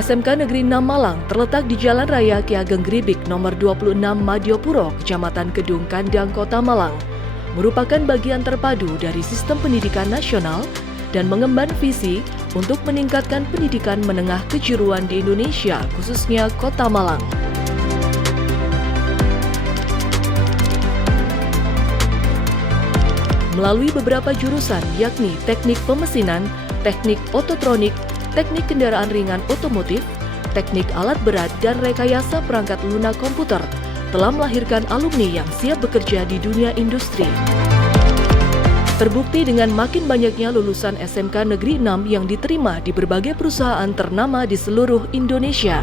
SMK Negeri 6 Malang terletak di Jalan Raya Ki Ageng Gribik nomor 26 Madiopuro, Kecamatan Kedung Kandang, Kota Malang, merupakan bagian terpadu dari sistem pendidikan nasional dan mengemban visi untuk meningkatkan pendidikan menengah kejuruan di Indonesia, khususnya Kota Malang. Melalui beberapa jurusan yakni teknik pemesinan, teknik ototronik, teknik kendaraan ringan otomotif, teknik alat berat, dan rekayasa perangkat lunak komputer, telah melahirkan alumni yang siap bekerja di dunia industri. Terbukti dengan makin banyaknya lulusan SMK Negeri 6 yang diterima di berbagai perusahaan ternama di seluruh Indonesia.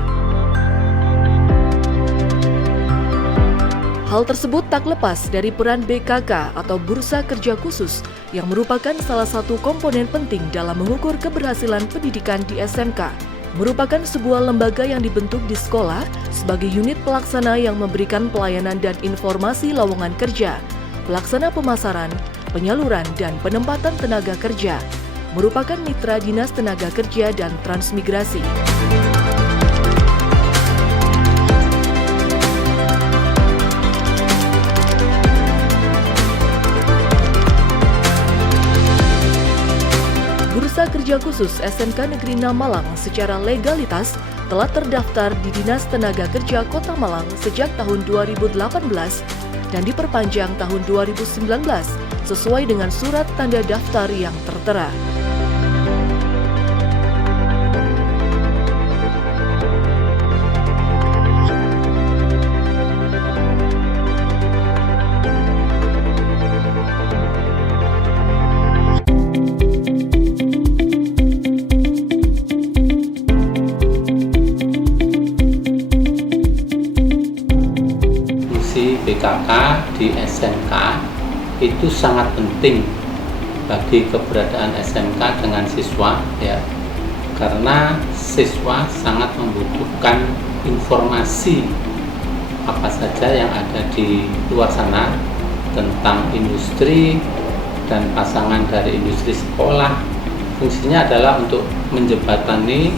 Hal tersebut tak lepas dari peran BKK atau Bursa Kerja Khusus yang merupakan salah satu komponen penting dalam mengukur keberhasilan pendidikan di SMK. Merupakan sebuah lembaga yang dibentuk di sekolah sebagai unit pelaksana yang memberikan pelayanan dan informasi lowongan kerja, pelaksana pemasaran, penyaluran, dan penempatan tenaga kerja. Merupakan mitra Dinas Tenaga Kerja dan Transmigrasi. Bursa Kerja Khusus SMK Negeri 6 Malang secara legalitas telah terdaftar di Dinas Tenaga Kerja Kota Malang sejak tahun 2018 dan diperpanjang tahun 2019 sesuai dengan surat tanda daftar yang tertera. BKK di SMK itu sangat penting bagi keberadaan SMK dengan siswa, ya, karena siswa sangat membutuhkan informasi apa saja yang ada di luar sana tentang industri dan pasangan dari industri sekolah. Fungsinya adalah untuk menjembatani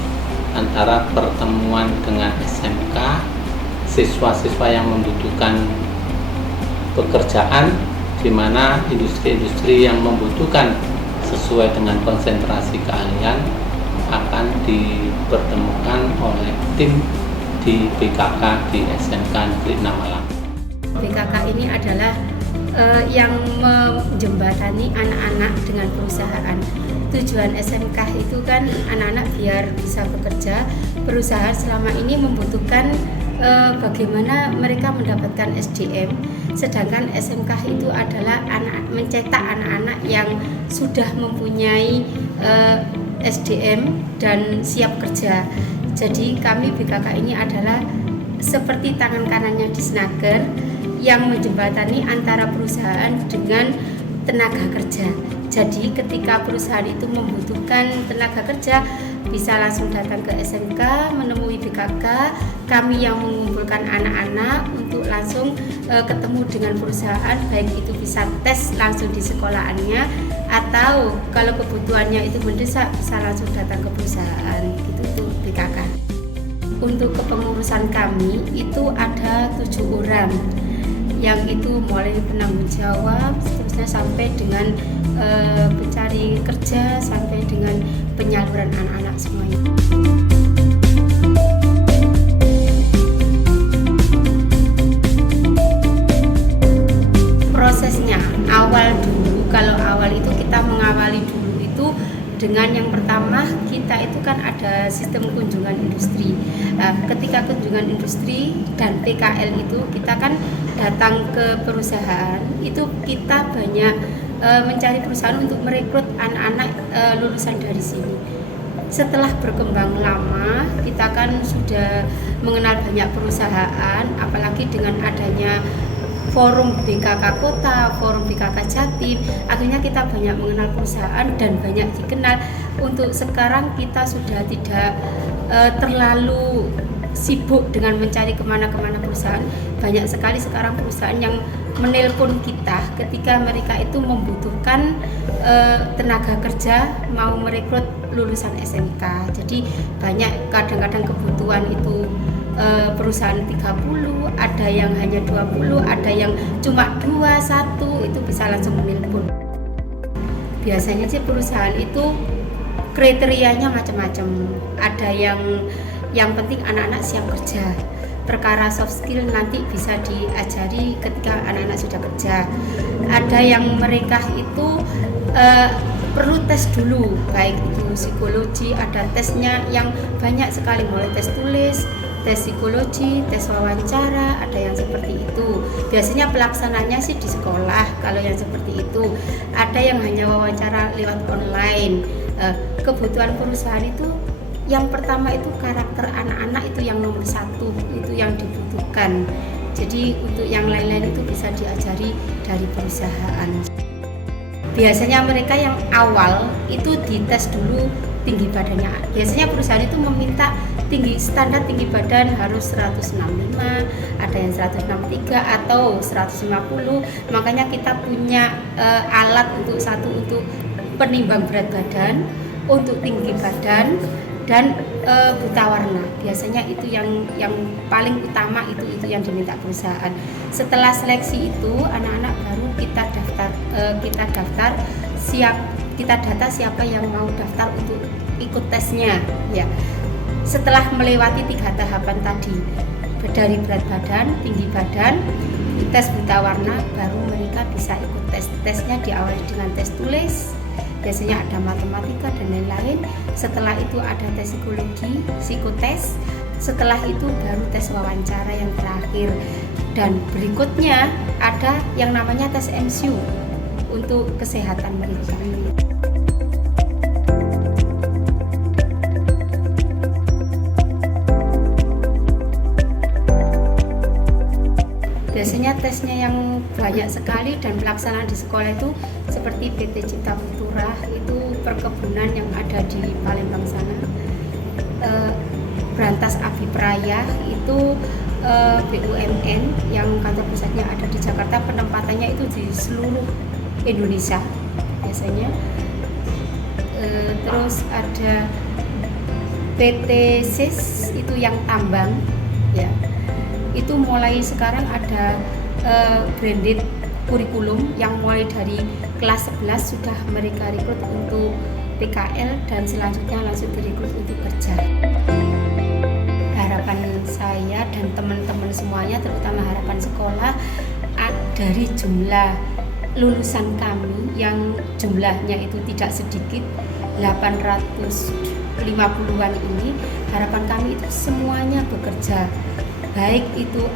antara pertemuan dengan SMK, siswa-siswa yang membutuhkan pekerjaan, di mana industri-industri yang membutuhkan sesuai dengan konsentrasi keahlian akan dipertemukan oleh tim di BKK di SMK Negeri 6 Malang. BKK ini adalah yang menjembatani anak-anak dengan perusahaan. Tujuan SMK itu kan anak-anak biar bisa bekerja. Perusahaan selama ini membutuhkan bagaimana mereka mendapatkan SDM, sedangkan SMK itu adalah mencetak anak-anak yang sudah mempunyai SDM dan siap kerja. Jadi kami BKK ini adalah seperti tangan kanannya Disnaker yang menjembatani antara perusahaan dengan tenaga kerja. Jadi ketika perusahaan itu membutuhkan tenaga kerja, bisa langsung datang ke SMK, menemui BKK, kami yang mengumpulkan anak-anak untuk langsung ketemu dengan perusahaan, baik itu bisa tes langsung di sekolahannya, atau kalau kebutuhannya itu mendesak bisa langsung datang ke perusahaan, gitu itu BKK. Untuk kepengurusan kami itu ada 7 orang, yang itu mulai penanggung jawab, seterusnya sampai dengan pencari kerja, sampai dengan penyaluran anak-anak semuanya. Prosesnya awal dulu, kalau awal itu kita mengawali dulu itu dengan yang pertama kita itu kan ada sistem kunjungan industri. Ketika kunjungan industri dan PKL itu kita kan datang ke perusahaan, itu kita banyak mencari perusahaan untuk merekrut anak-anak lulusan dari sini. Setelah berkembang lama, kita kan sudah mengenal banyak perusahaan, apalagi dengan adanya forum BKK Kota, forum BKK Jatim, akhirnya kita banyak mengenal perusahaan dan banyak dikenal. Untuk sekarang kita sudah tidak terlalu sibuk dengan mencari kemana-kemana perusahaan. Banyak sekali sekarang perusahaan yang menelpon kita ketika mereka itu membutuhkan tenaga kerja mau merekrut lulusan SMK. Jadi banyak kadang-kadang kebutuhan itu perusahaan 30, ada yang hanya 20, ada yang cuma 2, 1, itu bisa langsung menelpon. Biasanya sih perusahaan itu kriterianya macam-macam. Ada yang penting anak-anak siap kerja. Perkara soft skill nanti bisa diajari ketika anak-anak sudah kerja. Ada yang mereka itu perlu tes dulu, baik itu psikologi, ada tesnya yang banyak sekali, mulai tes tulis, tes psikologi, tes wawancara, ada yang seperti itu. Biasanya pelaksananya sih di sekolah kalau yang seperti itu. Ada yang hanya wawancara lewat online. Kebutuhan perusahaan itu yang pertama itu karakter anak-anak itu yang nomor 1, itu yang dibutuhkan. Jadi untuk yang lain-lain itu bisa diajari dari perusahaan. Biasanya mereka yang awal itu dites dulu tinggi badannya. Biasanya perusahaan itu meminta standar tinggi badan harus 165, ada yang 163 atau 150. Makanya kita punya alat untuk penimbang berat badan, untuk tinggi badan dan buta warna. Biasanya itu yang paling utama, itu yang diminta perusahaan. Setelah seleksi itu anak-anak baru kita daftar kita data siapa yang mau daftar untuk ikut tesnya ya. Setelah melewati 3 tahapan tadi, dari berat badan, tinggi badan, tes buta warna, baru mereka bisa ikut tes. Tesnya diawali dengan tes tulis, biasanya ada matematika dan lain-lain. Setelah itu ada tes psikologi, psikotes. Setelah itu baru tes wawancara yang terakhir. Dan berikutnya ada yang namanya tes MCU untuk kesehatan mereka. Biasanya tesnya yang banyak sekali dan pelaksanaan di sekolah itu seperti PT Cipta Futura, itu perkebunan yang ada di Palembang sana. Brantas Abipraya itu BUMN yang kantor pusatnya ada di Jakarta, penempatannya itu di seluruh Indonesia biasanya. Terus ada PT SIS itu yang tambang ya. Itu mulai sekarang ada branded kurikulum yang mulai dari kelas 11 sudah mereka rekrut untuk PKL dan selanjutnya langsung direkrut untuk kerja. Harapan saya dan teman-teman semuanya, terutama harapan sekolah, dari jumlah lulusan kami yang jumlahnya itu tidak sedikit, 850-an ini, harapan kami itu semuanya bekerja. Baik itu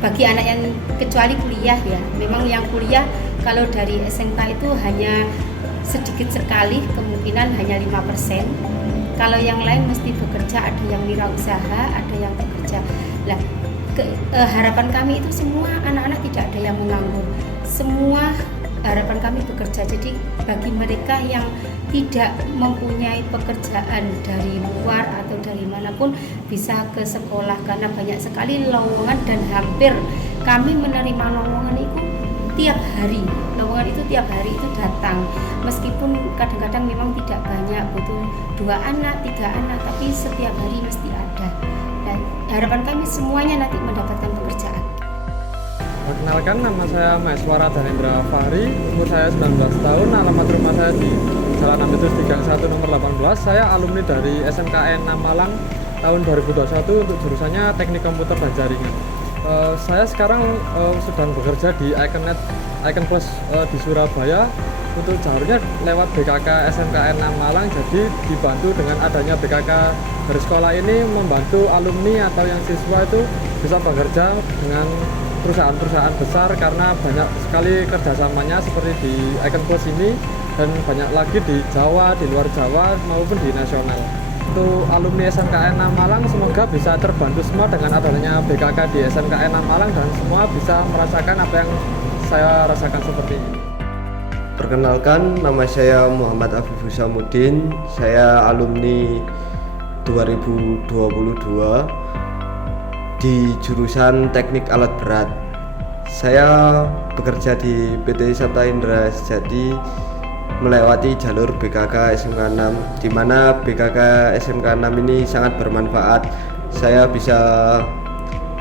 bagi anak yang kecuali kuliah ya, memang yang kuliah kalau dari SMK itu hanya sedikit sekali, kemungkinan hanya 5%. Kalau yang lain mesti bekerja, ada yang wirausaha, ada yang bekerja. Nah, harapan kami itu semua anak-anak tidak ada yang menganggur, semua harapan kami bekerja. Jadi bagi mereka yang tidak mempunyai pekerjaan dari luar atau dari manapun bisa ke sekolah, karena banyak sekali lowongan dan hampir kami menerima lowongan itu tiap hari. Lowongan itu tiap hari itu datang, meskipun kadang-kadang memang tidak banyak, butuh 2 anak, 3 anak, tapi setiap hari mesti ada. Dan harapan kami semuanya nanti mendapatkan pekerjaan. Perkenalkan, nama saya Maeswara Dhanendra Fahri, umur saya 19 tahun, alamat rumah saya di Jalan Ampetus 31 nomor 18. Saya alumni dari SMKN Malang tahun 2021 untuk jurusannya Teknik Komputer dan Jaringan. Saya sekarang sedang bekerja di Icon Plus di Surabaya. Untuk jalurnya lewat BKK SMKN Malang, jadi dibantu dengan adanya BKK dari sekolah ini, membantu alumni atau yang siswa itu bisa bekerja dengan perusahaan-perusahaan besar, karena banyak sekali kerjasamanya seperti di Icon Plus ini dan banyak lagi di Jawa, di luar Jawa maupun di nasional. Untuk alumni SMKN Malang semoga bisa terbantu semua dengan adanya BKK di SMKN Malang dan semua bisa merasakan apa yang saya rasakan seperti ini. Perkenalkan, nama saya Muhammad Afif Husamuddin, saya alumni 2022. di jurusan Teknik Alat Berat. Saya bekerja di PT Sabta Indra Sejati melewati jalur BKK SMK 6, di mana BKK SMK 6 ini sangat bermanfaat. Saya bisa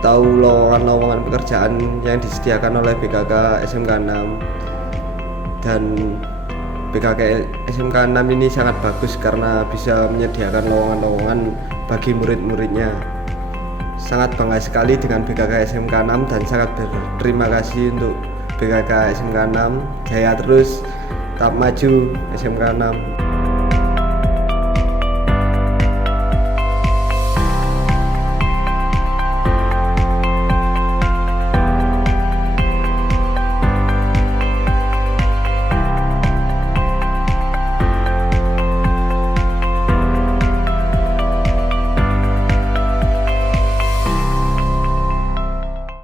tahu lowongan-lowongan pekerjaan yang disediakan oleh BKK SMK 6, dan BKK SMK 6 ini sangat bagus karena bisa menyediakan lowongan-lowongan bagi murid-muridnya. Sangat bangga sekali dengan BKK SMK 6 dan sangat berterima kasih untuk BKK SMK 6. Jaya terus, tetap maju SMK 6.